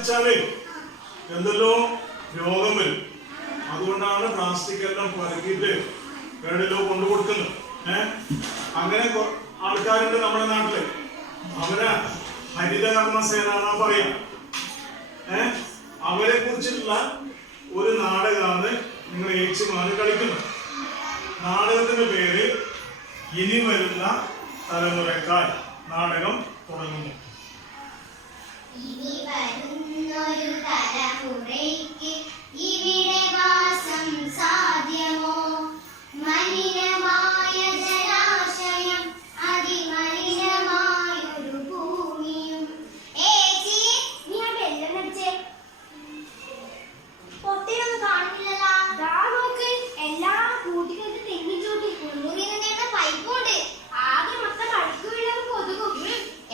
വെച്ചാലേ എന്തെല്ലോ രോഗം വരും. അതുകൊണ്ടാണ് പ്ലാസ്റ്റിക് എല്ലാം പരക്കിയിട്ട് എവിടെയല്ലോ കൊണ്ടു കൊടുക്കുന്നത്. അങ്ങനെ ആൾക്കാരുണ്ട് നമ്മുടെ നാട്ടില്. അവരെ ഹരിതകർമ്മസേന എന്നാ പറയാ. അവരെ കുറിച്ചുള്ള ഒരു നാടകമാണ് നിങ്ങൾ ഏച്ചിമാര് കളിക്കുന്നത്. നാടകത്തിന്റെ പേര് ഇനി വരുന്ന തലമുറക്കായി. നാടകം തുടങ്ങുന്നു. ഇനി വരുന്നൊരു തലമുറയ്ക്ക് ഇവിടെ വാസം സാധ്യമോ? മലിനമായ ജലാശയം, അതിമലിനമായൊരു ഭൂമിയും. ഏച്ചി, നീ ആ വെള്ളം അടിച്ചേ. പൊട്ടിയൊന്നും കാണുന്നില്ലല്ലോ. ദാ നോക്ക്, എല്ലാ കൂട്ടികൾക്ക് തെങ്ങിച്ചൂട്ടി കുളിമുറിയിൽ നിന്നുള്ള പൈപ്പുണ്ട്. ആകെ മൊത്തം അഴുക്ക് വീഴും കൊതുകും.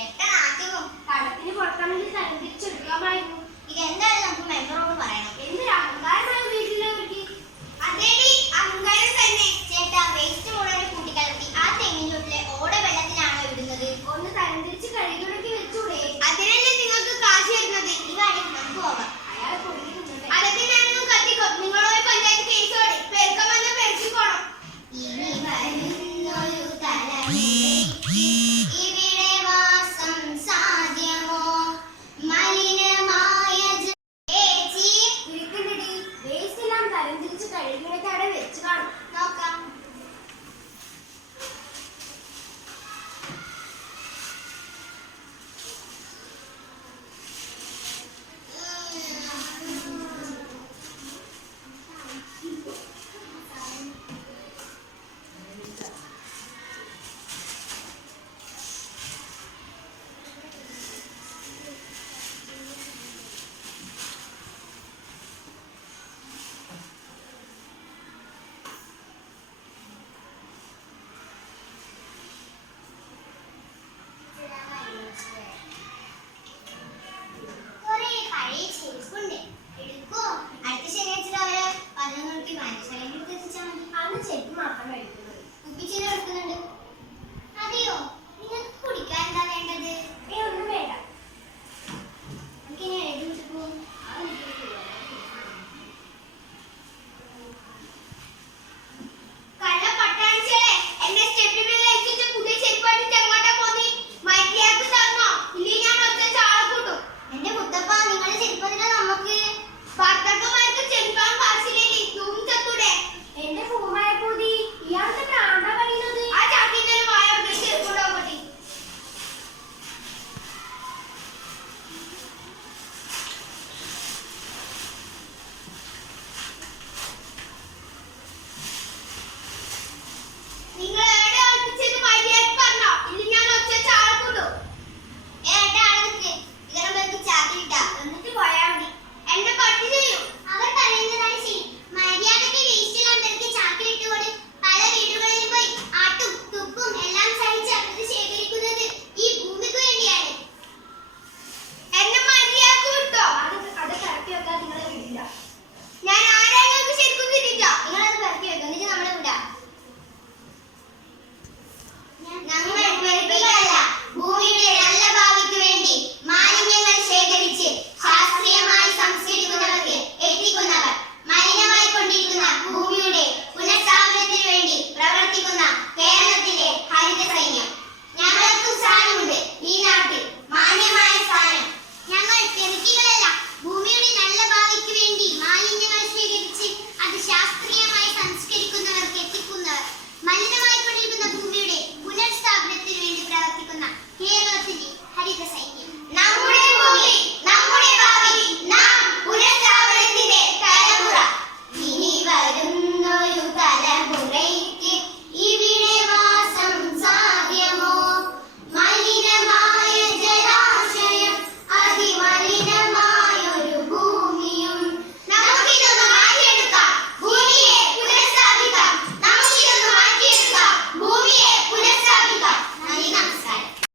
എട്ട നാറ്റവും. കടത്തിന് പുറത്താണെങ്കിൽ തരംതിരിച്ചെടുക്കാമായിരുന്നു. ഇതെന്തായാലും നമുക്ക് മെമ്പറോട് പറയണം. എന്തൊരു അഹങ്കാരമായ വീട്ടിലെ കുട്ടി. അതേടി, അഹങ്കാരം തന്നെ. ചേട്ടാ, വേസ്റ്റ് മുഴുവൻ കൂട്ടിക്കലർത്തി ആ തെങ്ങിൻ ചുട്ടിലെ ഓട വെള്ളത്തിലാണോ ഇടുന്നത്? ഒന്ന് തരംതിരിച്ച് കഴുകിയുണക്കി വെച്ചൂടെ? അതിനല്ലേ നിങ്ങൾക്ക് കാശ് വരുന്നത്. ഈ കാര്യം നമുക്ക് പോകാം. അയാളെ പൊടിക്കുന്നുണ്ട്. അതൊക്കെ കത്തിക്കോ. നിങ്ങളോട് പഞ്ചായത്ത് കേസോടെ പെരുക്കം വന്ന് പെരുക്കിക്കോണം. ഇനി വരുന്നൊരു തലമുറയ്ക്ക് ഇവിടെ വാസം സാധ്യമോ? മലിനമായ ഏച്ചി, ഇരിക്കുന്നുണ്ട്. വേസ്റ്റ് എല്ലാം തരംതിരിച്ച് കഴുകിയൊക്കെ അവിടെ വെച്ച് കാണും. നോക്കാം. അതെയോ, നിങ്ങൾക്ക് കുടിക്കാൻ എന്താ വേണ്ടത്? ഒന്നും വേണ്ട. നമുക്കിനി എഴുതി പോകും. കള്ള പട്ടാണിച്ചേ, എന്നെ സ്റ്റെപ്പിൽ വെച്ചിട്ട് പുതിയ ചെരുപ്പായിട്ട് എങ്ങോട്ടാ പോന്നി? മൈക്കിയാക്ക് തന്നോ? ഇല്ലെങ്കിൽ ഞാൻ ഒറ്റ ചാള കൂട്ടും. എന്റെ മുത്തപ്പ, നിങ്ങളുടെ ചെരുപ്പതിനാ നമുക്ക് ഭർത്താക്ക